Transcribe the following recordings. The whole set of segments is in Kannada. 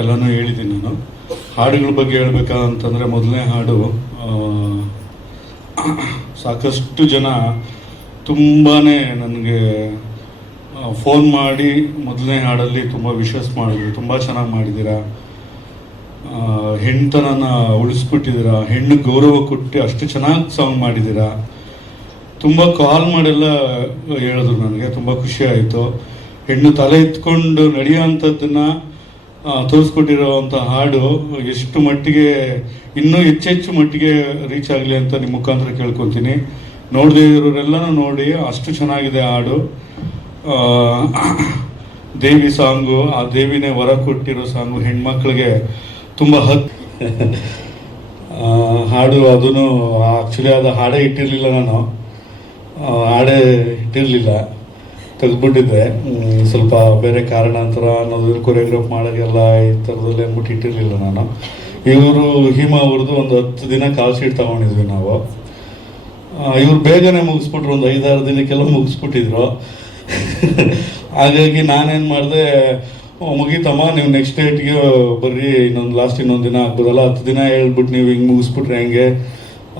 ಎಲ್ಲನೂ ಹೇಳಿದ್ದೀನಿ ನಾನು. ಹಾಡುಗಳ ಬಗ್ಗೆ ಹೇಳ್ಬೇಕಂತಂದರೆ ಮೊದಲನೇ ಹಾಡು ಸಾಕಷ್ಟು ಜನ ತುಂಬಾ ನನಗೆ ಫೋನ್ ಮಾಡಿ ಮೊದಲನೇ ಹಾಡಲ್ಲಿ ತುಂಬ ವಿಶ್ವಾಸ ಮಾಡಿದ್ರು, ತುಂಬ ಚೆನ್ನಾಗಿ ಮಾಡಿದ್ದೀರಾ, ಹೆಣ್ತನನ ಉಳಿಸ್ಬಿಟ್ಟಿದ್ದೀರಾ, ಹೆಣ್ಣು ಗೌರವ ಕೊಟ್ಟು ಅಷ್ಟು ಚೆನ್ನಾಗಿ ಸಾಂಗ್ ಮಾಡಿದ್ದೀರಾ, ತುಂಬ ಕಾಲ್ ಮಾಡೆಲ್ಲ ಹೇಳಿದ್ರು. ನನಗೆ ತುಂಬ ಖುಷಿ ಆಯಿತು. ಹೆಣ್ಣು ತಲೆ ಎತ್ಕೊಂಡು ನಡೆಯೋವಂಥದ್ದನ್ನು ತೋರಿಸ್ಕೊಟ್ಟಿರೋವಂಥ ಹಾಡು ಎಷ್ಟು ಮಟ್ಟಿಗೆ ಇನ್ನೂ ಹೆಚ್ಚೆಚ್ಚು ಮಟ್ಟಿಗೆ ರೀಚ್ ಆಗಲಿ ಅಂತ ನಿಮ್ಮ ಮುಖಾಂತರ ಕೇಳ್ಕೊತೀನಿ. ನೋಡದೇ ಇರೋರೆಲ್ಲನೂ ನೋಡಿ, ಅಷ್ಟು ಚೆನ್ನಾಗಿದೆ ಹಾಡು. ದೇವಿ ಸಾಂಗು, ಆ ದೇವಿನೇ ವರ ಕೊಟ್ಟಿರೋ ಸಾಂಗು, ಹೆಣ್ಮಕ್ಳಿಗೆ ತುಂಬ ಹಾಡು. ಅದೂ ಆ್ಯಕ್ಚುಲಿ ಅದು ಹಾಡೇ ಇಟ್ಟಿರಲಿಲ್ಲ, ನಾನು ಹಾಡೇ ಇಟ್ಟಿರಲಿಲ್ಲ, ತೆಗೆದ್ಬಿಟ್ಟಿದ್ದೆ. ಸ್ವಲ್ಪ ಬೇರೆ ಕಾರಣಾಂತರ ಅನ್ನೋದು ಕೊರಿಯೋಗ್ರಾಫ್ ಮಾಡೋಕ್ಕೆಲ್ಲ ಈ ಥರದಲ್ಲಿ ಅಂದ್ಬಿಟ್ಟು ಇಟ್ಟಿರಲಿಲ್ಲ ನಾನು. ಇವರು ಹಿಮಾ ಅವ್ರದ್ದು ಒಂದು 10 ದಿನ ಕಾಲ್ ಶೀಟ್ ತೊಗೊಂಡಿದ್ವಿ ನಾವು. ಇವ್ರು ಬೇಗನೆ ಮುಗಿಸ್ಬಿಟ್ರು, ಒಂದು 5-6 ದಿನಕ್ಕೆಲ್ಲ ಮುಗಿಸ್ಬಿಟ್ಟಿದ್ರು. ಹಾಗಾಗಿ ನಾನೇನು ಮಾಡಿದೆ, ಮುಗೀತಮ್ಮ ನೀವು ನೆಕ್ಸ್ಟ್ ಡೇಟ್ಗೆ ಬರ್ರಿ, ಇನ್ನೊಂದು ದಿನ ಆಗ್ಬೋದಲ್ಲ, 10 ದಿನ ಹೇಳ್ಬಿಟ್ಟು ನೀವು ಹಿಂಗೆ ಮುಗಿಸ್ಬಿಟ್ರೆ ಹೆಂಗೆ,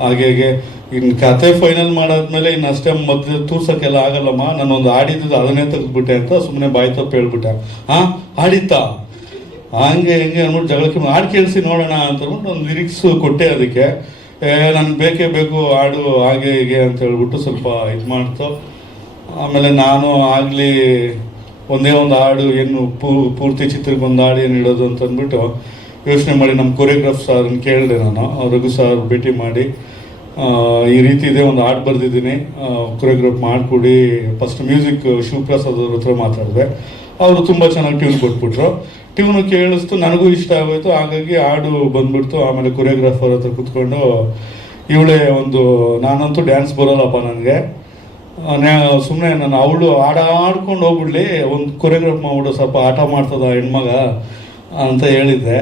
ಹಾಗೆ ಇನ್ನು ಕತೆ ಫೈನಲ್ ಮಾಡಾದ್ಮೇಲೆ ಇನ್ನು ಅಷ್ಟೇ ಮಧ್ಯೆ ತೂರ್ಸೋಕ್ಕೆಲ್ಲ ಆಗಲ್ಲಮ್ಮ, ನಾನೊಂದು ಆಡಿದ್ದು ಅದನ್ನೇ ತೆಗೆದ್ಬಿಟ್ಟೆ ಅಂತ ಸುಮ್ಮನೆ ಬಾಯಿ ತಪ್ಪು ಹೇಳ್ಬಿಟ್ಟೆ. ಆಡಿತ್ತಾ ಹಂಗೆ ಹೆಂಗೆ ಅಂದ್ಬಿಟ್ಟು ಜಗಳಕ್ಕೆ ಹಾಡು ಕೇಳಿಸಿ ನೋಡೋಣ ಅಂತ ಅಂದ್ಬಿಟ್ಟು ಒಂದು ಲಿರಿಕ್ಸ್ ಕೊಟ್ಟೆ ಅದಕ್ಕೆ. ನನಗೆ ಬೇಕೇ ಬೇಕು ಹಾಡು ಹಾಗೆ ಹೀಗೆ ಅಂತ ಹೇಳ್ಬಿಟ್ಟು ಸ್ವಲ್ಪ ಇದು ಮಾಡ್ತು. ಆಮೇಲೆ ನಾನು ಆಗಲಿ ಒಂದೇ ಒಂದು ಹಾಡು ಏನು ಪೂರ್ತಿ ಚಿತ್ರಕ್ಕೆ ಒಂದು ಹಾಡು ಏನು ಇಡೋದು ಅಂತ ಅಂದ್ಬಿಟ್ಟು ಯೋಚನೆ ಮಾಡಿ ನಮ್ಮ ಕೊರಿಯೋಗ್ರಾಫ್ ಸಾರನ್ನು ಕೇಳಿದೆ ನಾನು. ರಘು ಸಾರ್ ಭೇಟಿ ಮಾಡಿ ಈ ರೀತಿ ಇದೆ, ಒಂದು ಹಾಡು ಬರೆದಿದ್ದೀನಿ, ಕೊರಿಯೋಗ್ರಾಫ್ ಮಾಡಿಕೊಡಿ. ಫಸ್ಟ್ ಮ್ಯೂಸಿಕ್ ಶಿವಪ್ರಸಾದ್ ಅವ್ರ ಹತ್ರ ಮಾತಾಡಿದೆ. ಅವರು ತುಂಬ ಚೆನ್ನಾಗಿ ಟ್ಯೂನ್ ಕೊಟ್ಬಿಟ್ರು. ಟ್ಯೂನು ಕೇಳಿಸ್ತು, ನನಗೂ ಇಷ್ಟ ಆಗೋಯ್ತು. ಹಾಗಾಗಿ ಹಾಡು ಬಂದ್ಬಿಡ್ತು. ಆಮೇಲೆ ಕೊರಿಯೋಗ್ರಾಫರ್ ಹತ್ರ ಕೂತ್ಕೊಂಡು ಇವಳೇ ನಾನಂತೂ ಡ್ಯಾನ್ಸ್ ಬರೋಲ್ಲಪ್ಪ ನನಗೆ, ಸುಮ್ಮನೆ ನಾನು ಅವಳು ಆಡ್ಕೊಂಡು ಹೋಗ್ಬಿಡ್ಲಿ, ಒಂದು ಕೊರಿಯೋಗ್ರಾಫ್ ಮಾಡ್ಬಿಡು, ಸ್ವಲ್ಪ ಆಟ ಮಾಡ್ತದ ಹೆಣ್ಮಗ ಅಂತ ಹೇಳಿದ್ದೆ.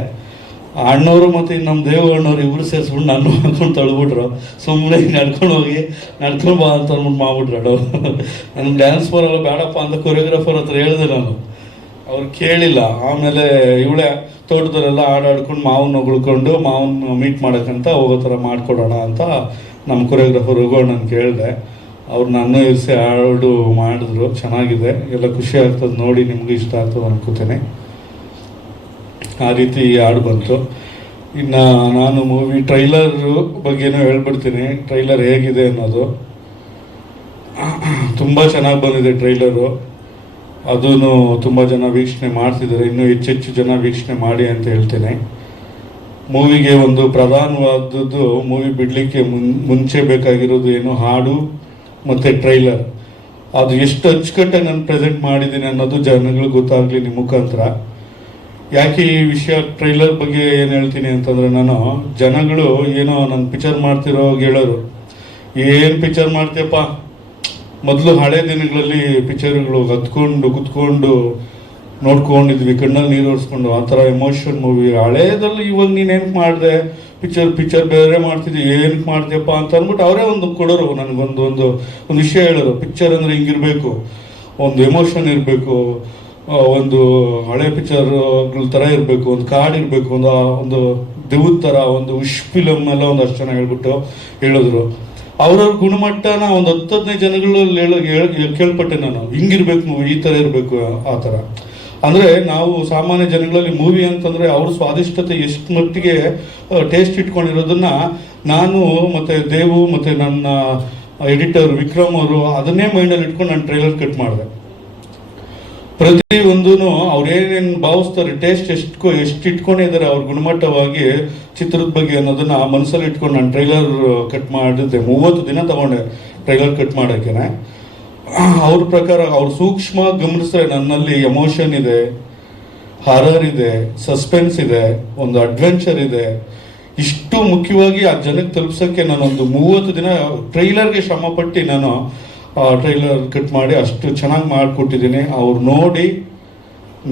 ಅಣ್ಣವರು ಮತ್ತು ನಮ್ಮ ದೇವ ಅಣ್ಣವ್ರು ಇಬ್ಬರು ಸೇರಿಸ್ಬಿಟ್ಟು ನಾನು ಮಾಡ್ಕೊಂಡು ತಳ್ಬಿಟ್ರು. ಸುಮ್ಮನೆ ನಡ್ಕೊಂಡು ಹೋಗಿ ನಡ್ಕೊಂಡು ಬಾ ಅಂತ ಅಂದ್ಬಿಟ್ಟು ಮಾಡ್ಬಿಟ್ರು. ನನಗೆ ಡ್ಯಾನ್ಸ್ ಬರೋಲ್ಲ, ಬೇಡಪ್ಪ ಅಂತ ಕೊರಿಯೋಗ್ರಾಫರ್ ಹತ್ರ ಹೇಳಿದೆ ನಾನು. ಅವ್ರು ಕೇಳಿಲ್ಲ. ಆಮೇಲೆ ಇವಳೇ ತೋಟದಲ್ಲೆಲ್ಲ ಆಡ್ಕೊಂಡು ಮಾವನ್ನ ಹೊಗಳ್ಕೊಂಡು ಮಾವನ್ನ ಮೀಟ್ ಮಾಡೋಕ್ಕಂತ ಹೋಗೋ ಥರ ಮಾಡಿಕೊಡೋಣ ಅಂತ ನಮ್ಮ ಕೊರಿಯೋಗ್ರಾಫರ್ ರಘುವಣ್ಣನ ಕೇಳಿದೆ. ಅವ್ರು ನನ್ನ ಇರಿಸಿ ಹಾಡು ಮಾಡಿದ್ರು. ಚೆನ್ನಾಗಿದೆ, ಎಲ್ಲ ಖುಷಿ ಆಗ್ತದೆ ನೋಡಿ, ನಿಮಗೂ ಇಷ್ಟ ಆಗ್ತದೆ ಅನ್ಕೋತೇನೆ. ಆ ರೀತಿ ಹಾಡು ಬಂತು. ಇನ್ನು ನಾನು ಮೂವಿ ಟ್ರೈಲರ್ ಬಗ್ಗೆನೂ ಹೇಳ್ಬಿಡ್ತೀನಿ, ಟ್ರೈಲರ್ ಹೇಗಿದೆ ಅನ್ನೋದು. ತುಂಬ ಚೆನ್ನಾಗಿ ಬಂದಿದೆ ಟ್ರೈಲರು. ಅದೂ ತುಂಬ ಜನ ವೀಕ್ಷಣೆ ಮಾಡ್ತಿದ್ದಾರೆ, ಇನ್ನೂ ಹೆಚ್ಚೆಚ್ಚು ಜನ ವೀಕ್ಷಣೆ ಮಾಡಿ ಅಂತ ಹೇಳ್ತೇನೆ. ಮೂವಿಗೆ ಒಂದು ಪ್ರಧಾನವಾದದ್ದು, ಮೂವಿ ಬಿಡಲಿಕ್ಕೆ ಮುಂಚೆ ಬೇಕಾಗಿರೋದು ಏನು, ಹಾಡು ಮತ್ತು ಟ್ರೈಲರ್. ಅದು ಎಷ್ಟು ಅಚ್ಚುಕಟ್ಟಾಗಿ ನಾನು ಪ್ರೆಸೆಂಟ್ ಮಾಡಿದ್ದೀನಿ ಅನ್ನೋದು ಜನಗಳಿಗೆ ಗೊತ್ತಾಗಲಿ ನಿಮ್ಮ ಮುಖಾಂತರ. ಯಾಕೆ ಈ ವಿಷಯ ಟ್ರೈಲರ್ ಬಗ್ಗೆ ಏನು ಹೇಳ್ತೀನಿ ಅಂತಂದರೆ, ನಾನು ಜನಗಳು ಏನೋ ನಾನು ಪಿಕ್ಚರ್ ಮಾಡ್ತಿರೋ ಹೇಳೋರು, ಏನು ಪಿಕ್ಚರ್ ಮಾಡ್ತೀಯಪ್ಪ, ಮೊದಲು ಹಳೆ ದಿನಗಳಲ್ಲಿ ಪಿಕ್ಚರ್ಗಳು ಕುತ್ಕೊಂಡು ನೋಡ್ಕೊಂಡಿದ್ವಿ, ಕಣ್ಣಲ್ಲಿ ನೀರು ಒರೆಸ್ಕೊಂಡು, ಆ ಥರ ಎಮೋಷನ್ ಮೂವಿ. ಹಳೇದಲ್ಲಿ ಇವಾಗ ನೀನೇನು ಮಾಡಿದೆ, ಪಿಕ್ಚರ್ ಬೇರೆ ಮಾಡ್ತಿದ್ದೆ, ಏನಕ್ಕೆ ಮಾಡ್ತೀಯಪ್ಪ ಅಂತ ಅಂದ್ಬಿಟ್ಟು ಅವರೇ ಒಂದು ಕೊಡೋರು ನನಗೊಂದು ವಿಷಯ ಹೇಳೋರು. ಪಿಕ್ಚರ್ ಅಂದರೆ ಹಿಂಗಿರಬೇಕು, ಒಂದು ಎಮೋಷನ್ ಇರಬೇಕು, ಒಂದು ಹಳೆ ಪಿಕ್ಚರ್ಗಳ ಥರ ಇರಬೇಕು, ಒಂದು ಕಾರ್ಡ್ ಇರಬೇಕು, ಒಂದು ದೇವದ ಥರ, ಒಂದು ಉಶ್ ಫಿಲಮ್ ಎಲ್ಲ ಒಂದಷ್ಟು ಜನ ಹೇಳ್ಬಿಟ್ಟು ಹೇಳಿದ್ರು. ಅವ್ರವ್ರ ಗುಣಮಟ್ಟನ ಒಂದು 10-15 ಜನಗಳಲ್ಲಿ ಕೇಳ್ಪಟ್ಟೆ ನಾನು. ಹಿಂಗಿರ್ಬೇಕು ಮೂವಿ, ಈ ಥರ ಇರಬೇಕು, ಆ ಥರ. ಅಂದರೆ ನಾವು ಸಾಮಾನ್ಯ ಜನಗಳಲ್ಲಿ ಮೂವಿ ಅಂತಂದರೆ ಅವ್ರ ಸ್ವಾದಿಷ್ಟತೆ ಎಷ್ಟು ಮಟ್ಟಿಗೆ ಟೇಸ್ಟ್ ಇಟ್ಕೊಂಡಿರೋದನ್ನ ನಾನು ಮತ್ತು ದೇವು ಮತ್ತು ನನ್ನ ಎಡಿಟರ್ ವಿಕ್ರಮ್ ಅವರು ಅದನ್ನೇ ಮೈಂಡಲ್ಲಿ ಇಟ್ಕೊಂಡು ನಾನು ಟ್ರೈಲರ್ ಕಟ್ ಮಾಡಿದೆ. ಪ್ರತಿಯೊಂದೂ ಅವ್ರು ಏನೇನು ಭಾವಿಸ್ತಾರೆ, ಟೇಸ್ಟ್ ಎಷ್ಟು ಇಟ್ಕೊಂಡಿದ್ದಾರೆ ಅವ್ರ ಗುಣಮಟ್ಟವಾಗಿ ಚಿತ್ರದ ಬಗ್ಗೆ ಅನ್ನೋದನ್ನ ಮನಸ್ಸಲ್ಲಿ ಇಟ್ಕೊಂಡು ನಾನು ಟ್ರೈಲರ್ ಕಟ್ ಮಾಡಿದ್ದೆ. 30 ದಿನ ತಗೊಂಡೆ ಟ್ರೈಲರ್ ಕಟ್ ಮಾಡೋಕ್ಕೇನೆ. ಅವ್ರ ಪ್ರಕಾರ ಅವ್ರು ಸೂಕ್ಷ್ಮ ಗಮನಿಸಿದ್ರೆ ನನ್ನಲ್ಲಿ ಎಮೋಷನ್ ಇದೆ, ಹಾರರ್ ಇದೆ, ಸಸ್ಪೆನ್ಸ್ ಇದೆ, ಒಂದು ಅಡ್ವೆಂಚರ್ ಇದೆ. ಇಷ್ಟು ಮುಖ್ಯವಾಗಿ ಆ ಜನಕ್ಕೆ ತಲುಪಿಸೋಕ್ಕೆ ನಾನೊಂದು 30 ದಿನ ಟ್ರೈಲರ್ಗೆ ಶ್ರಮಪಟ್ಟು ನಾನು ಟ್ರೈಲರ್ ಕಟ್ ಮಾಡಿ ಅಷ್ಟು ಚೆನ್ನಾಗಿ ಮಾಡಿಕೊಟ್ಟಿದ್ದೀನಿ. ಅವ್ರು ನೋಡಿ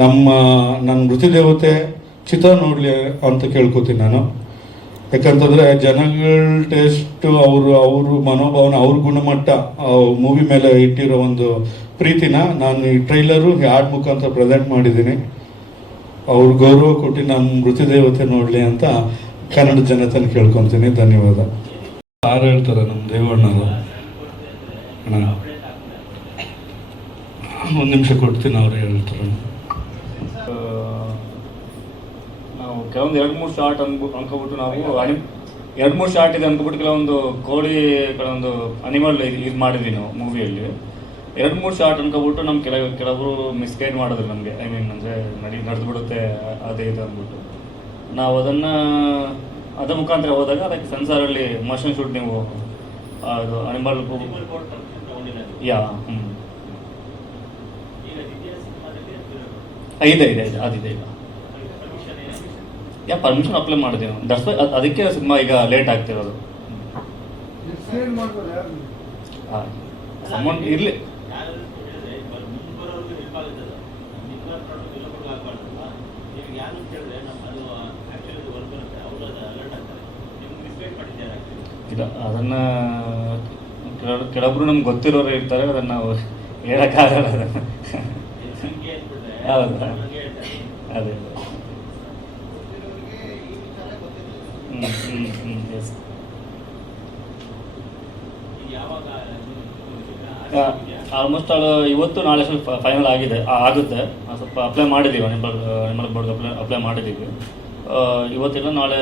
ನನ್ನ ಮೃತದೇವತೆ ಚಿತ್ರ ನೋಡಲಿ ಅಂತ ಕೇಳ್ಕೊತೀನಿ ನಾನು. ಯಾಕಂತಂದರೆ ಜನಗಳ ಟೇಸ್ಟು, ಅವರು ಮನೋಭಾವನೆ, ಅವ್ರ ಗುಣಮಟ್ಟ, ಮೂವಿ ಮೇಲೆ ಇಟ್ಟಿರೋ ಒಂದು ಪ್ರೀತಿನ ನಾನು ಈ ಟ್ರೈಲರು ಹಾಡು ಮುಖಾಂತರ ಪ್ರೆಸೆಂಟ್ ಮಾಡಿದ್ದೀನಿ. ಅವ್ರ ಗೌರವ ಕೊಟ್ಟು ನಮ್ಮ ಮೃತ್ಯುದೇವತೆ ನೋಡಲಿ ಅಂತ ಕನ್ನಡ ಜನತೆನ ಕೇಳ್ಕೊತೀನಿ. ಧನ್ಯವಾದ. ಯಾರು ಹೇಳ್ತಾರೆ ನಮ್ಮ ದೇವಣ್ಣರು? ಅಣ್ಣ ಒಂದು ನಿಮಿಷ ಕೊಡ್ತೀನಿ, ಅವ್ರು ಹೇಳ್ತಾರೆ. ನಾವು ಕೆಲವೊಂದು 2-3 ಶಾರ್ಟ್ ಅನ್ಕೊಬಿಟ್ಟು ನಾವು 2-3 ಶಾರ್ಟ್ ಇದೆ ಅನ್ಕೊಬಿಟ್ಟು ಕೆಲವೊಂದು ಕೋಳಿ ಕೆಲವೊಂದು ಅನಿಮಲ್ ಇದು ಮಾಡಿದ್ವಿ ನಾವು ಮೂವಿಯಲ್ಲಿ. 2-3 ಶಾರ್ಟ್ ಅನ್ಕೊಬಿಟ್ಟು ನಮ್ಮ ಕೆಲವರು ಮಿಸ್ಗೈಡ್ ಮಾಡಿದ್ರು ನಮಗೆ. ಐ ಮೀನ್ ಅಂದರೆ ನಡೆದು ಬಿಡುತ್ತೆ ಅದೇ ಇದು ಅಂದ್ಬಿಟ್ಟು ನಾವು ಅದರ ಮುಖಾಂತರ ಹೋದಾಗ ಅದಕ್ಕೆ ಸೆನ್ಸಾರಲ್ಲಿ ಮೋಷನ್ ಶೂಟ್ ನೀವು ಅದು ಅನಿಮಲ್ ಯಾ ಇದೆ ಅದಿದೆ ಈಗ ಪರ್ಮಿಷನ್ ಅಪ್ಲೈ ಮಾಡಿದ್ದೀವಿ. ದಟ್ಸ್ ವೈ ಅದಕ್ಕೆ ಸಿನಿಮಾ ಈಗ ಲೇಟ್ ಆಗ್ತಿರೋದು. ಅಮೌಂಟ್ ಇರಲಿ. ಇಲ್ಲ ಅದನ್ನು ಕೆಲವೊಬ್ರು ನಮ್ಗೆ ಗೊತ್ತಿರೋರು ಇರ್ತಾರೆ, ಅದನ್ನು ನಾವು ಹೇಳೋಕ್ಕಾಗಲ್ಲ. ಹೌದಾ? ಅದೇ ಎಸ್. ಆಲ್ಮೋಸ್ಟ್ ಇವತ್ತು ನಾಳೆ ಸ್ವಲ್ಪ ಫೈನಲ್ ಆಗುತ್ತೆ. ಸ್ವಲ್ಪ ಅಪ್ಲೈ ಮಾಡಿದ್ದೀವಿ, ಅನಿಮಲ್ ಬೋರ್ಡ್ ಅಪ್ಲೈ ಮಾಡಿದ್ದೀವಿ. ಇವತ್ತೆಲ್ಲ ನಾಳೆ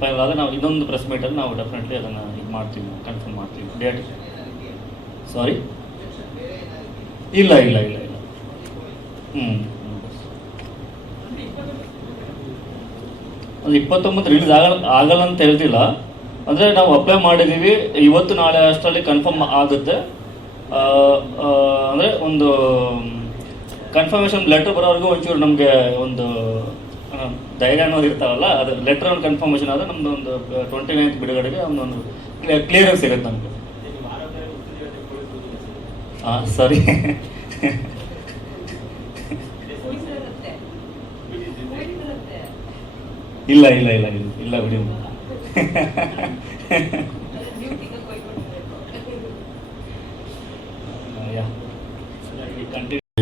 ಫೈನಲ್ ಆದರೆ ನಾವು ಇನ್ನೊಂದು ಪ್ರೆಸ್ ಮೀಟಲ್ಲಿ ನಾವು ಡೆಫಿನೆಟ್ಲಿ ಅದನ್ನು ಇದು ಮಾಡ್ತೀವಿ, ಕನ್ಫರ್ಮ್ ಮಾಡ್ತೀವಿ ಡೇಟ್. ಸಾರಿ, ಇಲ್ಲ ಅದು 29 ರಿಲೀಸ್ ಆಗಲ್ಲ ಅಂತ ಹೇಳ್ತಿಲ್ಲ. ಅಂದರೆ ನಾವು ಅಪ್ಲೈ ಮಾಡಿದ್ದೀವಿ, ಇವತ್ತು ನಾಳೆ ಅಷ್ಟರಲ್ಲಿ ಕನ್ಫರ್ಮ್ ಆಗುತ್ತೆ. ಅಂದರೆ ಒಂದು ಕನ್ಫರ್ಮೇಷನ್ ಲೆಟ್ರ್ ಬರೋವರೆಗೂ ಒಂಚೂರು ನಮಗೆ ಒಂದು ಧೈರ್ಯ ಅನ್ನೋದು ಇರ್ತಾವಲ್ಲ, ಅದು ಲೆಟ್ರ್ ಒಂದು ಕನ್ಫರ್ಮೇಷನ್ ಆದರೆ ನಮ್ಮದು ಒಂದು 29th ಬಿಡುಗಡೆಗೆ ಒಂದು ಕ್ಲಿಯರೆನ್ಸ್ ಸಿಗುತ್ತೆ ನಮಗೆ. ಸರಿ. ಇಲ್ಲ ಬಿಡಿ.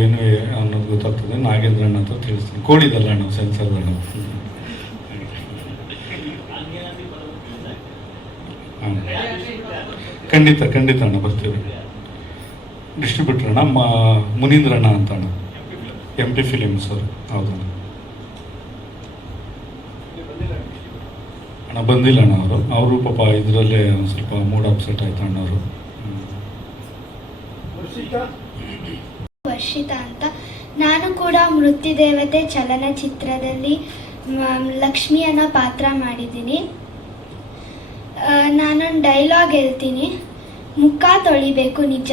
ಏನು ಅನ್ನೋದು ಗೊತ್ತಾಗ್ತದೆ. ನಾಗೇಂದ್ರಣ್ಣ ಅಂತ ತಿಳಿಸ್ತೀನಿ. ಕೋಡಿದಲ್ಲ ಅಣ್ಣ, ಸೆನ್ಸರ್ ಅಣ್ಣ. ಖಂಡಿತ ಅಣ್ಣ, ಬರ್ತೀವಿ. ಡಿಸ್ಟ್ರಿಬ್ಯೂಟರ್ ಅಣ್ಣ ಮುನೀಂದ್ರಣ್ಣ ಅಂತ ಅಣ್ಣ, MP ಫಿಲಿಮ್ಸ್ ಅವರು. ಹೌದಣ್ಣ. ಅಣ್ಣ ಬಂದಿಲ್ಲ ಅಣ್ಣ ಅವರು ಪಾಪ ಇದರಲ್ಲೇ ಒಂದು ಸ್ವಲ್ಪ ಮೂಡ್ ಅಪ್ಸೆಟ್ ಆಯ್ತು ಅಣ್ಣವರು. ವರ್ಷಿತಾ ಅಂತ. ನಾನು ಕೂಡ ಮೃತ್ಯುದೇವತೆ ಚಲನಚಿತ್ರದಲ್ಲಿ ಲಕ್ಷ್ಮಿ ಅನ್ನೋ ಪಾತ್ರ ಮಾಡಿದ್ದೀನಿ. ನಾನೊಂದು ಡೈಲಾಗ್ ಹೇಳ್ತೀನಿ. ಮುಖ ತೊಳಿಬೇಕು ನಿಜ,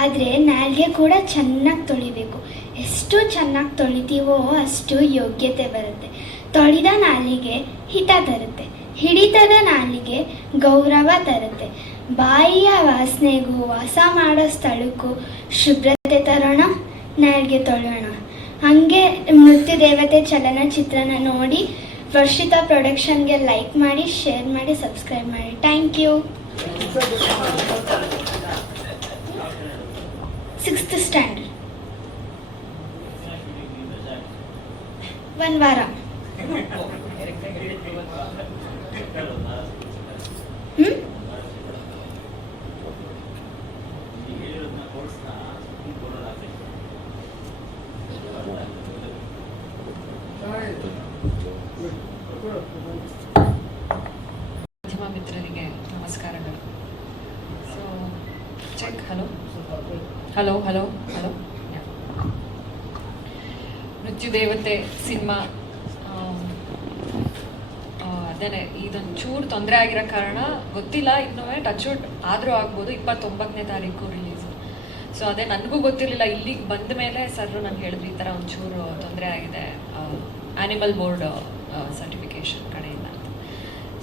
ಆದರೆ ನಾಲ್ಗೆ ಕೂಡ ಚೆನ್ನಾಗಿ ತೊಳಿಬೇಕು. ಎಷ್ಟು ಚೆನ್ನಾಗಿ ತೊಳಿತೀವೋ ಅಷ್ಟು ಯೋಗ್ಯತೆ ಬರುತ್ತೆ. ತೊಳೆದ ನಾಲಿಗೆ ಹಿತ ತರುತ್ತೆ, ಹಿಡಿತದ ನಾಲಿಗೆ ಗೌರವ ತರುತ್ತೆ. ಬಾಯಿಯ ವಾಸನೆಗೂ ವಾಸ ಮಾಡೋ ಸ್ಥಳಕ್ಕೂ ಶುಭ್ರತೆ ತರೋಣ, ನಾಲ್ಗೆ ತೊಳೆಯೋಣ. ಹಾಗೆ ಮೃತ್ಯುದೇವತೆ ಚಲನಚಿತ್ರನ ನೋಡಿ ವರ್ಷಿತಾ ಪ್ರೊಡಕ್ಷನ್ಗೆ ಲೈಕ್ ಮಾಡಿ, ಶೇರ್ ಮಾಡಿ, ಸಬ್ಸ್ಕ್ರೈಬ್ ಮಾಡಿ. Thank you. 6th ಸ್ಟ್ಯಾಂಡರ್ಡ್, 1 ವಾರ. ಮಾಧ್ಯಮ ಮಿತ್ರರಿಗೆ ನಮಸ್ಕಾರಗಳು. So check. Hello. Mrityudevate cinema ಅದೇ ಇದೊಂದು ಚೂರು ತೊಂದರೆ ಆಗಿರೋ ಕಾರಣ ಗೊತ್ತಿಲ್ಲ, ಇನ್ನೂ ಟಚ್ ವುಡ್ ಆದರೂ ಆಗ್ಬೋದು. 29ನೇ ತಾರೀಕು ರಿಲೀಸು. ಸೊ ಅದೇ ನನಗೂ ಗೊತ್ತಿರಲಿಲ್ಲ. ಇಲ್ಲಿಗೆ ಬಂದ ಮೇಲೆ ಸರ್ ನನಗೆ ಹೇಳಿದ್ರು ಈ ಥರ ಒಂಚೂರು ತೊಂದರೆ ಆಗಿದೆ ಆ್ಯನಿಮಲ್ ಬೋರ್ಡ್ ಸರ್ಟಿಫಿಕೇಷನ್ ಕಡೆಯಿಂದ.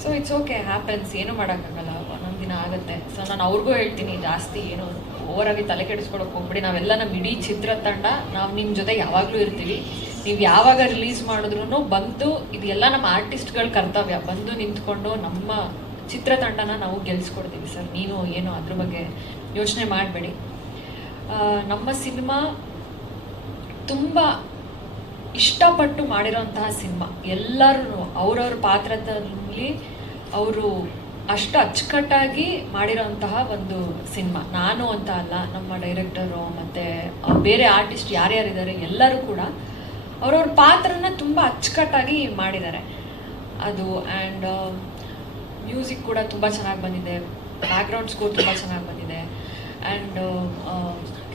ಸೊ ಇಟ್ಸ್ ಓಕೆ, ಹ್ಯಾಪನ್ಸ್, ಏನೂ ಮಾಡೋಕ್ಕಾಗಲ್ಲ, ಒಂದೊಂದು ದಿನ ಆಗುತ್ತೆ. ಸೊ ನಾನು ಅವ್ರಿಗೂ ಹೇಳ್ತೀನಿ, ಜಾಸ್ತಿ ಏನು ಓವರಾಗಿ ತಲೆ ಕೆಡಿಸ್ಕೊಳಕ್ಕೆ ಹೋಗ್ಬಿಡಿ. ನಾವೆಲ್ಲ ನಮ್ಮ ಇಡೀ ಚಿತ್ರತಂಡ ನಾವು ನಿಮ್ಮ ಜೊತೆ ಯಾವಾಗಲೂ ಇರ್ತೀವಿ. ನೀವು ಯಾವಾಗ ರಿಲೀಸ್ ಮಾಡಿದ್ರೂ ಬಂದು, ಇದೆಲ್ಲ ನಮ್ಮ ಆರ್ಟಿಸ್ಟ್ಗಳ ಕರ್ತವ್ಯ, ಬಂದು ನಿಂತ್ಕೊಂಡು ನಮ್ಮ ಚಿತ್ರತಂಡನ ನಾವು ಗೆಲ್ಸ್ಕೊಡ್ತೀವಿ ಸರ್. ನೀವು ಏನು ಅದ್ರ ಬಗ್ಗೆ ಯೋಚನೆ ಮಾಡಬೇಡಿ. ನಮ್ಮ ಸಿನಿಮಾ ತುಂಬ ಇಷ್ಟಪಟ್ಟು ಮಾಡಿರೋಂತಹ ಸಿನಿಮಾ. ಎಲ್ಲರೂ ಅವ್ರವ್ರ ಪಾತ್ರದಲ್ಲಿ ಅವರು ಅಷ್ಟು ಅಚ್ಚುಕಟ್ಟಾಗಿ ಮಾಡಿರೋಂತಹ ಒಂದು ಸಿನಿಮಾ. ನಾನು ಅಂತ ಅಲ್ಲ, ನಮ್ಮ ಡೈರೆಕ್ಟರು ಮತ್ತು ಬೇರೆ ಆರ್ಟಿಸ್ಟ್ ಯಾರ್ಯಾರಿದ್ದಾರೆ ಎಲ್ಲರೂ ಕೂಡ ಅವ್ರವ್ರ ಪಾತ್ರನ ತುಂಬ ಅಚ್ಚುಕಟ್ಟಾಗಿ ಮಾಡಿದ್ದಾರೆ ಅದು. ಆ್ಯಂಡ್ ಮ್ಯೂಸಿಕ್ ಕೂಡ ತುಂಬ ಚೆನ್ನಾಗಿ ಬಂದಿದೆ, ಬ್ಯಾಕ್ಗ್ರೌಂಡ್ ಸ್ಕೋರ್ ತುಂಬ ಚೆನ್ನಾಗಿ ಬಂದಿದೆ, ಆ್ಯಂಡ್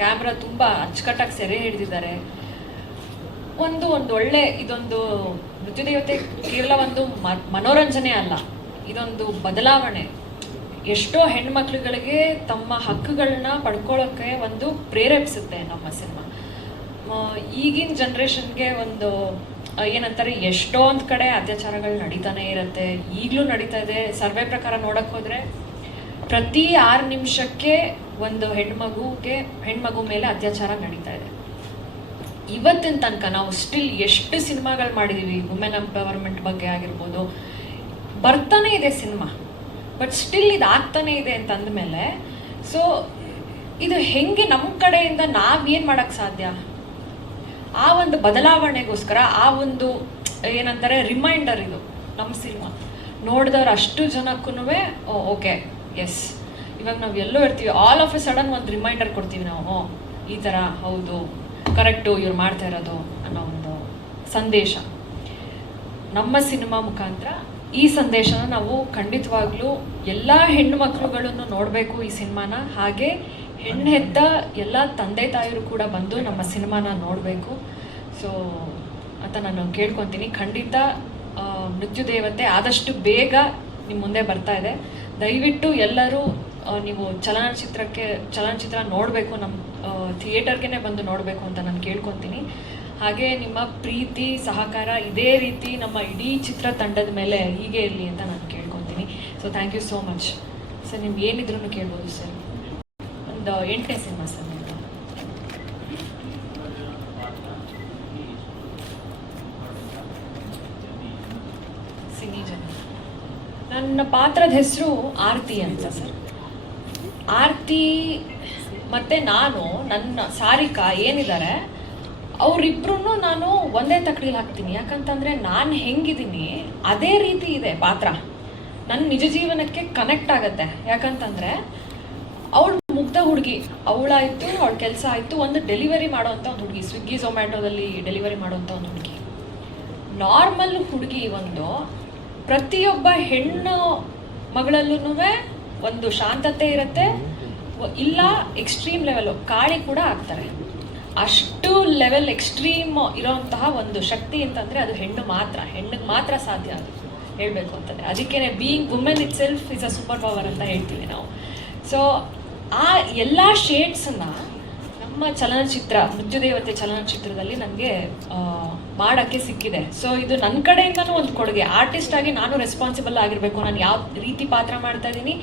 ಕ್ಯಾಮ್ರಾ ತುಂಬ ಅಚ್ಚುಕಟ್ಟಾಗಿ ಸೆರೆ ಹಿಡಿದಿದ್ದಾರೆ. ಒಂದು ಒಳ್ಳೆ ಇದೊಂದು ನೃತ್ಯದೇವತೆ ಕೇವಲ ಒಂದು ಮನೋರಂಜನೆ ಅಲ್ಲ, ಇದೊಂದು ಬದಲಾವಣೆ. ಎಷ್ಟೋ ಹೆಣ್ಮಕ್ಳುಗಳಿಗೆ ತಮ್ಮ ಹಕ್ಕುಗಳನ್ನ ಪಡ್ಕೊಳ್ಳೋಕ್ಕೆ ಒಂದು ಪ್ರೇರೇಪಿಸುತ್ತೆ ನಮ್ಮ ಸಿನಿಮಾ. ಈಗಿನ ಜನ್ರೇಷನ್ಗೆ ಒಂದು ಏನಂತಾರೆ, ಎಷ್ಟೊಂದು ಕಡೆ ಅತ್ಯಾಚಾರಗಳು ನಡೀತಾನೆ ಇರುತ್ತೆ, ಈಗಲೂ ನಡೀತಾ ಇದೆ. ಸರ್ವೆ ಪ್ರಕಾರ ನೋಡಕ್ಕೆ ಹೋದರೆ ಪ್ರತಿ 6 ನಿಮಿಷಕ್ಕೆ ಒಂದು ಹೆಣ್ಮಗು ಮೇಲೆ ಅತ್ಯಾಚಾರ ನಡೀತಾ ಇದೆ. ಇವತ್ತಿನ ತನಕ ನಾವು ಸ್ಟಿಲ್ ಎಷ್ಟು ಸಿನಿಮಾಗಳು ಮಾಡಿದ್ದೀವಿ, ವುಮೆನ್ ಎಂಪವರ್ಮೆಂಟ್ ಬಗ್ಗೆ ಆಗಿರ್ಬೋದು, ಬರ್ತಾನೆ ಇದೆ ಸಿನಿಮಾ, ಬಟ್ ಸ್ಟಿಲ್ ಇದು ಆಗ್ತಾನೆ ಇದೆ ಅಂತ ಅಂದಮೇಲೆ ಸೊ ಇದು ಹೆಂಗೆ ನಮ್ಮ ಕಡೆಯಿಂದ ನಾವೇನು ಮಾಡೋಕ್ಕೆ ಸಾಧ್ಯ? ಆ ಒಂದು ಬದಲಾವಣೆಗೋಸ್ಕರ ಆ ಒಂದು ಏನಂತಾರೆ ರಿಮೈಂಡರ್ ಇದು ನಮ್ಮ ಸಿನಿಮಾ. ನೋಡಿದವ್ರು ಅಷ್ಟು ಜನಕ್ಕೂ ಓಕೆ ಎಸ್, ಇವಾಗ ನಾವು ಎಲ್ಲೋ ಇರ್ತೀವಿ, ಆಲ್ ಆಫ್ ಎ ಸಡನ್ ಒಂದು ರಿಮೈಂಡರ್ ಕೊಡ್ತೀವಿ ನಾವು, ಈ ಥರ ಹೌದು ಕರೆಕ್ಟು ಇವ್ರು ಮಾಡ್ತಾ ಇರೋದು ಅನ್ನೋ ಒಂದು ಸಂದೇಶ. ನಮ್ಮ ಸಿನಿಮಾ ಮುಖಾಂತರ ಈ ಸಂದೇಶನ ನಾವು ಖಂಡಿತವಾಗ್ಲೂ ಎಲ್ಲ ಹೆಣ್ಣು ಮಕ್ಕಳುಗಳನ್ನು ನೋಡಬೇಕು ಈ ಸಿನಿಮಾನ. ಹಾಗೆ ಹೆಣ್ಣು ಹೆತ್ತ ಎಲ್ಲ ತಂದೆ ತಾಯಿರು ಕೂಡ ಬಂದು ನಮ್ಮ ಸಿನಿಮಾನ ನೋಡಬೇಕು. ಸೊ ಅಂತ ನಾನು ಕೇಳ್ಕೊತೀನಿ. ಖಂಡಿತ ಮೃತ್ಯುದೇವತೆ ಆದಷ್ಟು ಬೇಗ ನಿಮ್ಮ ಮುಂದೆ ಬರ್ತಾ ಇದೆ. ದಯವಿಟ್ಟು ಎಲ್ಲರೂ ನೀವು ಚಲನಚಿತ್ರ ನೋಡಬೇಕು, ನಮ್ಮ ಥಿಯೇಟರ್ಗೆ ಬಂದು ನೋಡಬೇಕು ಅಂತ ನಾನು ಕೇಳ್ಕೊತೀನಿ. ಹಾಗೆ ನಿಮ್ಮ ಪ್ರೀತಿ ಸಹಕಾರ ಇದೇ ರೀತಿ ನಮ್ಮ ಇಡೀ ಚಿತ್ರತಂಡದ ಮೇಲೆ ಹೀಗೆ ಇರಲಿ ಅಂತ ನಾನು ಕೇಳ್ಕೊತೀನಿ. So thank you so much sir. ನಿಮ್ಗೆ ಏನಿದ್ರು ಕೇಳ್ಬೋದು ಸರ್. ಒಂದು 8ನೇ ಸಿನಿಮಾ ಸರ್ ನಿಮ್ಮದು. ಸಿನಿ ಜನ. ನನ್ನ ಪಾತ್ರದ ಹೆಸರು ಆರ್ತಿ ಅಂತ ಸರ್. ಆರ್ತಿ ಮತ್ತು ನಾನು, ನನ್ನ ಸಾರಿಕಾ ಏನಿದ್ದಾರೆ ಅವರಿಬ್ರು ನಾನು ಒಂದೇ ತಕ್ಕಡಿಲಿ ಹಾಕ್ತೀನಿ. ಯಾಕಂತಂದರೆ ನಾನು ಹೆಂಗಿದ್ದೀನಿ ಅದೇ ರೀತಿ ಇದೆ ಪಾತ್ರ. ನನ್ನ ನಿಜ ಜೀವನಕ್ಕೆ ಕನೆಕ್ಟ್ ಆಗುತ್ತೆ. ಯಾಕಂತಂದರೆ ಅವಳು ಮುಗ್ಧ ಹುಡುಗಿ, ಅವಳಾಯಿತು, ಅವಳ ಕೆಲಸ ಆಯಿತು, ಒಂದು ಡೆಲಿವರಿ ಮಾಡೋವಂಥ ಒಂದು ಹುಡುಗಿ, ಸ್ವಿಗ್ಗಿ ಝೊಮ್ಯಾಟೋದಲ್ಲಿ ಡೆಲಿವರಿ ಮಾಡೋವಂಥ ಒಂದು ಹುಡುಗಿ, ನಾರ್ಮಲ್ ಹುಡುಗಿ. ಒಂದು ಪ್ರತಿಯೊಬ್ಬ ಹೆಣ್ಣು ಮಗಳಲ್ಲೂ ಒಂದು ಶಾಂತತೆ ಇರುತ್ತೆ, ಇಲ್ಲ ಎಕ್ಸ್ಟ್ರೀಮ್ ಲೆವೆಲು ಕಾಳಿ ಕೂಡ ಆಗ್ತಾರೆ. ಅಷ್ಟು ಲೆವೆಲ್ ಎಕ್ಸ್ಟ್ರೀಮ್ ಇರೋಂತಹ ಒಂದು ಶಕ್ತಿ ಅಂತಂದರೆ ಅದು ಹೆಣ್ಣಿಗೆ ಮಾತ್ರ ಸಾಧ್ಯ ಅದು ಹೇಳಬೇಕು ಅಂತಂದರೆ. ಅದಕ್ಕೇ being women it self is a super power ಅಂತ ಹೇಳ್ತೀವಿ ನಾವು. ಸೊ ಆ ಎಲ್ಲ ಶೇಡ್ಸನ್ನು ನಮ್ಮ ಮೃತ್ಯುದೇವತೆ ಚಲನಚಿತ್ರದಲ್ಲಿ ನನಗೆ ಮಾಡೋಕ್ಕೆ ಸಿಕ್ಕಿದೆ. ಸೊ ಇದು ನನ್ನ ಕಡೆಯಿಂದನೂ ಒಂದು ಕೊಡುಗೆ. ಆರ್ಟಿಸ್ಟ್ ಆಗಿ ನಾನು ರೆಸ್ಪಾನ್ಸಿಬಲ್ ಆಗಿರಬೇಕು, ನಾನು ಯಾವ ರೀತಿ ಪಾತ್ರ ಮಾಡ್ತಾ ಇದ್ದೀನಿ,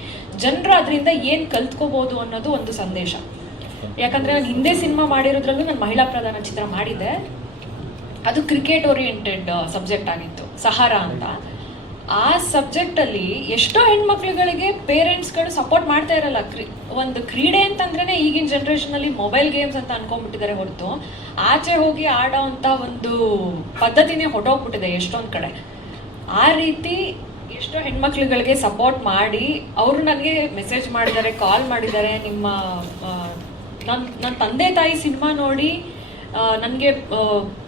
ಜನರು ಅದರಿಂದ ಏನು ಕಲ್ತ್ಕೋಬೋದು ಅನ್ನೋದು ಒಂದು ಸಂದೇಶ. ಯಾಕಂದರೆ ನಾನು ಹಿಂದೆ ಸಿನಿಮಾ ಮಾಡಿರೋದ್ರಲ್ಲೂ ನಾನು ಮಹಿಳಾ ಪ್ರಧಾನ ಚಿತ್ರ ಮಾಡಿದ್ದೆ. ಅದು ಕ್ರಿಕೆಟ್ ಓರಿಯೆಂಟೆಡ್ ಸಬ್ಜೆಕ್ಟ್ ಆಗಿತ್ತು, ಸಹಾರಾ ಅಂತ. ಆ ಸಬ್ಜೆಕ್ಟಲ್ಲಿ ಎಷ್ಟೋ ಹೆಣ್ಮಕ್ಳುಗಳಿಗೆ ಪೇರೆಂಟ್ಸ್ಗಳು ಸಪೋರ್ಟ್ ಮಾಡ್ತಾ ಇರಲ್ಲ. ಒಂದು ಕ್ರೀಡೆ ಅಂತಂದ್ರೇ ಈಗಿನ ಜನ್ರೇಷನಲ್ಲಿ ಮೊಬೈಲ್ ಗೇಮ್ಸ್ ಅಂತ ಅನ್ಕೊಂಡ್ಬಿಟ್ಟಿದ್ದಾರೆ ಹೊರತು ಆಚೆ ಹೋಗಿ ಆಡೋ ಅಂಥ ಒಂದು ಪದ್ಧತಿನೇ ಹೊಟ್ಟೋಗ್ಬಿಟ್ಟಿದೆ ಎಷ್ಟೊಂದು ಕಡೆ. ಆ ರೀತಿ ಎಷ್ಟೋ ಹೆಣ್ಮಕ್ಳುಗಳಿಗೆ ಸಪೋರ್ಟ್ ಮಾಡಿ ಅವರು ನನಗೆ ಮೆಸೇಜ್ ಮಾಡಿದ್ದಾರೆ, ಕಾಲ್ ಮಾಡಿದ್ದಾರೆ. ನನ್ನ ತಂದೆ ತಾಯಿ ಸಿನಿಮಾ ನೋಡಿ ನನಗೆ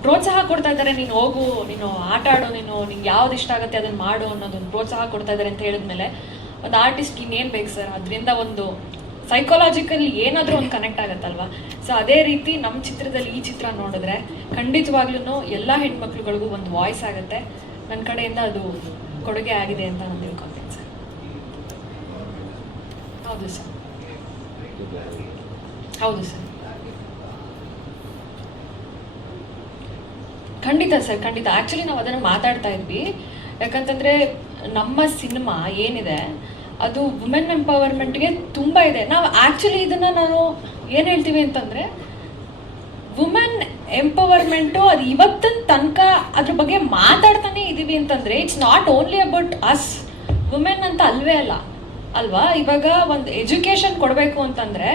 ಪ್ರೋತ್ಸಾಹ ಕೊಡ್ತಾ ಇದ್ದಾರೆ. ನೀನು ಹೋಗು, ನೀನು ಆಟ ಆಡು, ನಿಂಗೆ ಯಾವ್ದು ಇಷ್ಟ ಆಗುತ್ತೆ ಅದನ್ನು ಮಾಡು ಅನ್ನೋದೊಂದು ಪ್ರೋತ್ಸಾಹ ಕೊಡ್ತಾ ಇದ್ದಾರೆ ಅಂತ ಹೇಳಿದ್ಮೇಲೆ ಒಂದು ಆರ್ಟಿಸ್ಟ್ ಇನ್ನೇನು ಬೇಕು ಸರ್? ಅದರಿಂದ ಒಂದು ಸೈಕಾಲಜಿಕಲಿ ಏನಾದರೂ ಒಂದು ಕನೆಕ್ಟ್ ಆಗುತ್ತಲ್ವ. ಸೊ ಅದೇ ರೀತಿ ನಮ್ಮ ಚಿತ್ರದಲ್ಲಿ ಈ ಚಿತ್ರ ನೋಡಿದ್ರೆ ಖಂಡಿತವಾಗ್ಲೂ ಎಲ್ಲ ಹೆಣ್ಮಕ್ಳುಗಳಿಗೂ ಒಂದು ವಾಯ್ಸ್ ಆಗುತ್ತೆ. ನನ್ನ ಕಡೆಯಿಂದ ಅದು ಕೊಡುಗೆ ಆಗಿದೆ ಅಂತ ನಾನು ತಿಳ್ಕೊತೀನಿ ಸರ್. ಹೌದು ಸರ್, ಹೌದು ಸರ್, ಖಂಡಿತ ಸರ್, ಖಂಡಿತ. ಆ್ಯಕ್ಚುಲಿ ನಾವು ಅದನ್ನು ಮಾತಾಡ್ತಾ ಇದ್ವಿ. ಯಾಕಂತಂದರೆ ನಮ್ಮ ಸಿನಿಮಾ ಏನಿದೆ ಅದು ವುಮೆನ್ ಎಂಪವರ್ಮೆಂಟ್ಗೆ ತುಂಬ ಇದೆ. ನಾವು ಆ್ಯಕ್ಚುಲಿ ಇದನ್ನು ನಾನು ಏನು ಹೇಳ್ತೀವಿ ಅಂತಂದರೆ, ವುಮೆನ್ ಎಂಪವರ್ಮೆಂಟು ಅದು ಇವತ್ತಿನ ತನಕ ಅದ್ರ ಬಗ್ಗೆ ಮಾತಾಡ್ತಾನೆ ಇದ್ದೀವಿ ಅಂತಂದರೆ it's not only about us women ಅಂತ ಅಲ್ವೇ ಅಲ್ವಾ. ಇವಾಗ ಒಂದು ಎಜುಕೇಷನ್ ಕೊಡಬೇಕು ಅಂತಂದರೆ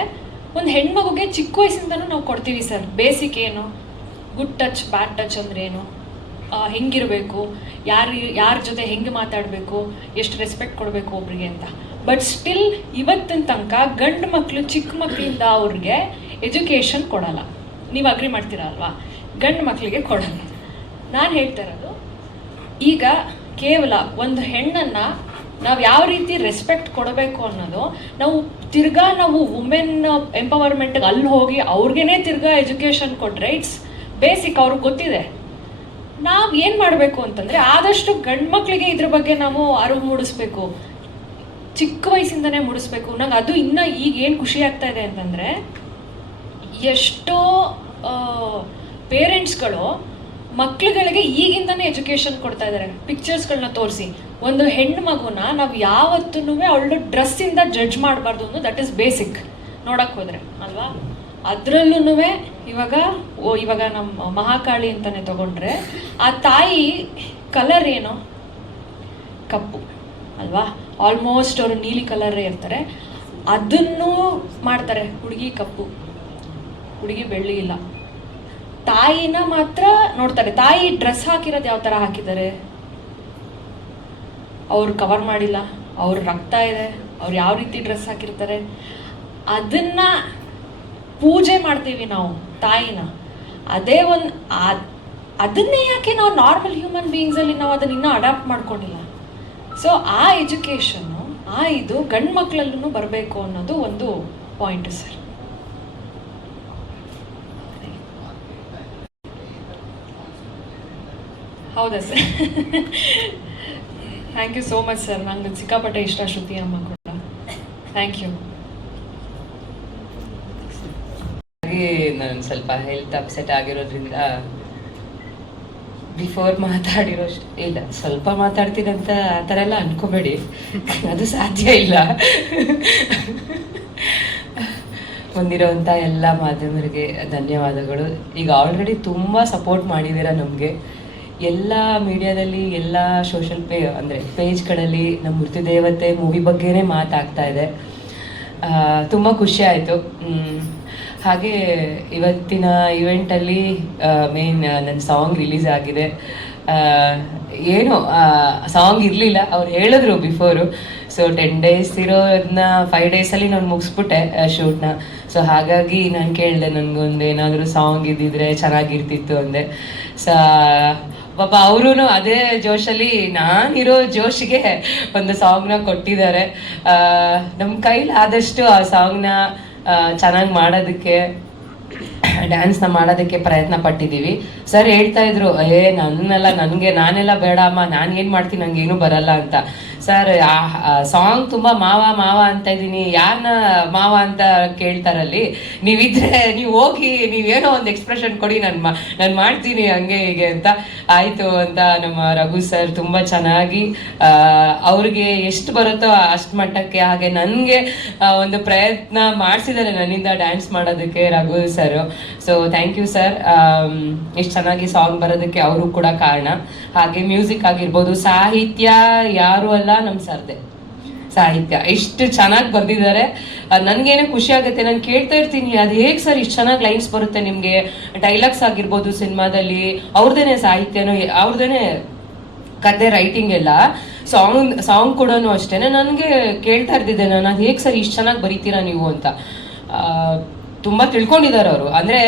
ಒಂದು ಹೆಣ್ಮಗುಗೆ ಚಿಕ್ಕ ವಯಸ್ಸಿಂದನೂ ನಾವು ಕೊಡ್ತೀವಿ ಸರ್. ಬೇಸಿಕ್ ಏನು ಗುಡ್ ಟಚ್ ಬ್ಯಾಡ್ ಟಚ್ ಅಂದ್ರೆ ಏನು, ಹೆಂಗಿರಬೇಕು, ಯಾರ ಜೊತೆ ಹೆಂಗೆ ಮಾತಾಡಬೇಕು, ಎಷ್ಟು ರೆಸ್ಪೆಕ್ಟ್ ಕೊಡಬೇಕು ಒಬ್ರಿಗೆ ಅಂತ. ಬಟ್ ಸ್ಟಿಲ್ ಇವತ್ತಿನ ತನಕ ಗಂಡು ಮಕ್ಕಳು ಚಿಕ್ಕ ಮಕ್ಕಳಿಂದ ಅವ್ರಿಗೆ ಎಜುಕೇಷನ್ ಕೊಡಲ್ಲ. ನೀವು ಅಗ್ರಿ ಮಾಡ್ತೀರಾ ಅಲ್ವಾ? ಗಂಡು ಮಕ್ಕಳಿಗೆ ಕೊಡಲ್ಲ. ನಾನು ಹೇಳ್ತಾ ಇರೋದು, ಈಗ ಕೇವಲ ಒಂದು ಹೆಣ್ಣನ್ನು ನಾವು ಯಾವ ರೀತಿ ರೆಸ್ಪೆಕ್ಟ್ ಕೊಡಬೇಕು ಅನ್ನೋದು, ನಾವು ವುಮೆನ್ ಎಂಪವರ್ಮೆಂಟ್ಗೆ ಅಲ್ಲಿ ಹೋಗಿ ಅವ್ರಿಗೇನೆ ತಿರ್ಗಾ ಎಜುಕೇಷನ್ ಕೊಟ್ಟರೆ ಇಟ್ಸ್ ಬೇಸಿಕ್, ಅವ್ರಿಗೆ ಗೊತ್ತಿದೆ. ನಾವು ಏನು ಮಾಡಬೇಕು ಅಂತಂದರೆ ಆದಷ್ಟು ಗಂಡು ಮಕ್ಕಳಿಗೆ ಇದ್ರ ಬಗ್ಗೆ ನಾವು ಅರಿವು ಮೂಡಿಸ್ಬೇಕು, ಚಿಕ್ಕ ವಯಸ್ಸಿಂದನೇ ಮೂಡಿಸ್ಬೇಕು. ನಂಗೆ ಅದು ಇನ್ನೂ ಈಗ ಏನು ಖುಷಿ ಆಗ್ತಾ ಇದೆ ಅಂತಂದರೆ, ಎಷ್ಟೋ ಪೇರೆಂಟ್ಸ್ಗಳು ಮಕ್ಳುಗಳಿಗೆ ಈಗಿಂದನೇ ಎಜುಕೇಷನ್ ಕೊಡ್ತಾ ಇದ್ದಾರೆ. ಪಿಕ್ಚರ್ಸ್ಗಳನ್ನ ತೋರಿಸಿ ಒಂದು ಹೆಣ್ಣು ಮಗುನ ನಾವು ಯಾವತ್ತೂ ಅವಳು ಡ್ರೆಸ್ಸಿಂದ ಜಡ್ಜ್ ಮಾಡಬಾರ್ದು ಅನ್ನೋ ದಟ್ ಈಸ್ ಬೇಸಿಕ್ ನೋಡಕ್ಕೆ ಹೋದರೆ ಅಲ್ವಾ. ಅದರಲ್ಲೂ ಇವಾಗ ನಮ್ಮ ಮಹಾಕಾಳಿ ಅಂತಲೇ ತಗೊಂಡ್ರೆ ಆ ತಾಯಿ ಕಲರ್ ಏನು, ಕಪ್ಪು ಅಲ್ವಾ, ಆಲ್ಮೋಸ್ಟ್ ಅವರು ನೀಲಿ ಕಲರೇ ಇರ್ತಾರೆ. ಅದನ್ನು ಮಾಡ್ತಾರೆ, ಹುಡುಗಿ ಕಪ್ಪು, ಹುಡುಗಿ ಬೆಳ್ಳಿ ಇಲ್ಲ. ತಾಯಿನ ಮಾತ್ರ ನೋಡ್ತಾರೆ. ತಾಯಿ ಡ್ರೆಸ್ ಹಾಕಿರೋದು ಯಾವ ಥರ ಹಾಕಿದ್ದಾರೆ, ಅವ್ರು ಕವರ್ ಮಾಡಿಲ್ಲ, ಅವ್ರ ರಕ್ತ ಇದೆ, ಅವ್ರು ಯಾವ ರೀತಿ ಡ್ರೆಸ್ ಹಾಕಿರ್ತಾರೆ, ಅದನ್ನ ಪೂಜೆ ಮಾಡ್ತೀವಿ ನಾವು ತಾಯಿನ. ಅದೇ ಅದನ್ನೇ ಯಾಕೆ ನಾವು ನಾರ್ಮಲ್ ಹ್ಯೂಮನ್ ಬೀಯಿಂಗ್ಸಲ್ಲಿ ನಾವು ಅದನ್ನ ಇನ್ನೂ ಅಡಾಪ್ಟ್ ಮಾಡ್ಕೊಂಡಿಲ್ಲ. ಸೊ ಆ ಎಜುಕೇಷನ್ನು ಇದು ಗಂಡು ಮಕ್ಕಳಲ್ಲೂ ಬರಬೇಕು ಅನ್ನೋದು ಒಂದು ಪಾಯಿಂಟ್ ಸರ್. ಹೌದಾ sir? Thank you so much sir. ನಂಗೆ ಸಿಕ್ಕಾಪಟ್ಟೆ ಇಷ್ಟ ಶ್ರುತಿ ಅಮ್ಮ ಕೂಡ. Thank you. ನಾನು ಸ್ವಲ್ಪ ಹೆಲ್ತ್ ಅಪ್ಸೆಟ್ ಆಗಿರೋದ್ರಿಂದ ಬಿಫೋರ್ ಮಾತಾಡಿರೋಷ್ಟು ಇಲ್ಲ, ಸ್ವಲ್ಪ ಮಾತಾಡ್ತೀನಂತ ಆ ಥರ ಎಲ್ಲ ಅನ್ಕೋಬೇಡಿ, ಅದು ಸಾಧ್ಯ ಇಲ್ಲ. ಬಂದಿರೋಂಥ ಎಲ್ಲ ಮಾಧ್ಯಮರಿಗೆ ಧನ್ಯವಾದಗಳು. ಈಗ ಆಲ್ರೆಡಿ ತುಂಬ ಸಪೋರ್ಟ್ ಮಾಡಿದ್ದೀರಾ ನಮಗೆ. ಎಲ್ಲ ಮೀಡಿಯಾದಲ್ಲಿ, ಎಲ್ಲ ಸೋಷಲ್ ಪೇಜ್ಗಳಲ್ಲಿ ನಮ್ಮ ಮೃತ್ಯುದೇವತೆ ಮೂವಿ ಬಗ್ಗೆನೇ ಮಾತಾಗ್ತಾ ಇದೆ. ತುಂಬ ಖುಷಿ ಆಯಿತು. ಹಾಗೆ ಇವತ್ತಿನ ಇವೆಂಟಲ್ಲಿ ಮೇನ್ ನನ್ನ ಸಾಂಗ್ ರಿಲೀಸ್ ಆಗಿದೆ. ಏನು ಸಾಂಗ್ ಇರಲಿಲ್ಲ, ಅವ್ರು ಹೇಳಿದ್ರು ಬಿಫೋರು. ಸೊ 10 days ಇರೋದನ್ನ 5 daysಲ್ಲಿ ನಾನು ಮುಗಿಸ್ಬಿಟ್ಟೆ ಶೂಟ್ನ. ಸೊ ಹಾಗಾಗಿ ನಾನು ಕೇಳಿದೆ, ನನಗೊಂದು ಏನಾದರೂ ಸಾಂಗ್ ಇದ್ದಿದ್ರೆ ಚೆನ್ನಾಗಿರ್ತಿತ್ತು ಅಂದೆ. ಪಾಪ ಅವರು ಅದೇ ಜೋಶಲ್ಲಿ ನಾನಿರೋ ಜೋಶಿಗೆ ಒಂದು ಸಾಂಗ್ನ ಕೊಟ್ಟಿದ್ದಾರೆ. ನಮ್ಮ ಕೈಲಿ ಆದಷ್ಟು ಆ ಸಾಂಗ್ನ ಚೆನ್ನಾಗಿ ಮಾಡೋದಕ್ಕೆ, ಡ್ಯಾನ್ಸ್ನ ಮಾಡೋದಕ್ಕೆ ಪ್ರಯತ್ನ ಪಟ್ಟಿದ್ದೀವಿ. ಸರ್ ಹೇಳ್ತಾ ಇದ್ರು, ನಾನೆಲ್ಲ ಬೇಡ ಅಮ್ಮ, ನಾನು ಏನು ಮಾಡ್ತೀನಿ, ನಂಗೇನು ಬರಲ್ಲ ಅಂತ. ಸರ್ ಸಾಂಗ್ ತುಂಬ ಮಾವ ಅಂತ ಇದ್ದೀನಿ, ಯಾರನ್ನ ಮಾವ ಅಂತ ಕೇಳ್ತಾರಲ್ಲಿ, ನೀವಿದ್ರೆ ನೀವು ಹೋಗಿ ನೀವೇನೋ ಒಂದು ಎಕ್ಸ್ಪ್ರೆಷನ್ ಕೊಡಿ, ನಾನು ಮಾಡ್ತೀನಿ ಹಂಗೆ ಹೀಗೆ ಅಂತ. ಆಯಿತು ಅಂತ ನಮ್ಮ ರಘು ಸರ್ ತುಂಬ ಚೆನ್ನಾಗಿ ಅವ್ರಿಗೆ ಎಷ್ಟು ಬರುತ್ತೋ ಅಷ್ಟು ಮಟ್ಟಕ್ಕೆ, ಹಾಗೆ ನನಗೆ ಒಂದು ಪ್ರಯತ್ನ ಮಾಡಿಸಿದ್ದಾರೆ ನನ್ನಿಂದ ಡ್ಯಾನ್ಸ್ ಮಾಡೋದಕ್ಕೆ Raghu sir. So thank you sir. ಇಷ್ಟು ಚೆನ್ನಾಗಿ ಸಾಂಗ್ ಬರೋದಕ್ಕೆ ಅವರು ಕೂಡ ಕಾರಣ. ಹಾಗೆ ಮ್ಯೂಸಿಕ್ ಆಗಿರ್ಬೋದು, ಸಾಹಿತ್ಯ ಯಾರು ಅಲ್ಲ, ನಮ್ಮ ಸರ್ದೆ ಸಾಹಿತ್ಯ ಎಷ್ಟು ಚೆನ್ನಾಗಿ ಬರ್ದಿದ್ದಾರೆ. ನನಗೇನೆ ಖುಷಿ ಆಗುತ್ತೆ. ನಾನು ಕೇಳ್ತಾ ಇರ್ತೀನಿ, ಅದು ಹೇಗೆ ಸರ್ ಇಷ್ಟು ಚೆನ್ನಾಗಿ ಲೈನ್ಸ್ ಬರುತ್ತೆ ನಿಮಗೆ, ಡೈಲಾಗ್ಸ್ ಆಗಿರ್ಬೋದು ಸಿನಿಮಾದಲ್ಲಿ ಅವ್ರದ್ದೇನೆ ಸಾಹಿತ್ಯನೂ, ಅವ್ರದ್ದೇನೆ ಕತೆ ರೈಟಿಂಗ್ ಎಲ್ಲ, ಸಾಂಗ್ ಕೂಡ ಅಷ್ಟೇ. ನನಗೆ ಕೇಳ್ತಾ ಇರ್ತಿದ್ದೆ ನಾನು, ಅದು ಹೇಗೆ ಸರ್ ಇಷ್ಟು ಚೆನ್ನಾಗಿ ಬರೀತೀರಾ ನೀವು ಅಂತ. ತುಂಬ ತಿಳ್ಕೊಂಡಿದ್ದಾರೆ ಅವರು. ಅಂದರೆ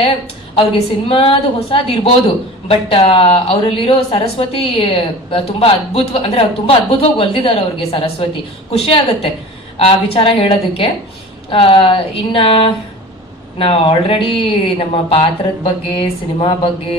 ಅವ್ರಿಗೆ ಸಿನಿಮಾದು ಹೊಸದು ಇರ್ಬೋದು, ಬಟ್ ಅವರಲ್ಲಿರೋ ಸರಸ್ವತಿ ತುಂಬ ಅವ್ರು ತುಂಬ ಅದ್ಭುತವಾಗಿ ಹೊಲ್ದಿದ್ದಾರೆ. ಅವ್ರಿಗೆ ಸರಸ್ವತಿ ಖುಷಿ ಆಗುತ್ತೆ ಆ ವಿಚಾರ ಹೇಳೋದಕ್ಕೆ. ಇನ್ನು ನಾವು ಆಲ್ರೆಡಿ ನಮ್ಮ ಪಾತ್ರದ ಬಗ್ಗೆ, ಸಿನಿಮಾ ಬಗ್ಗೆ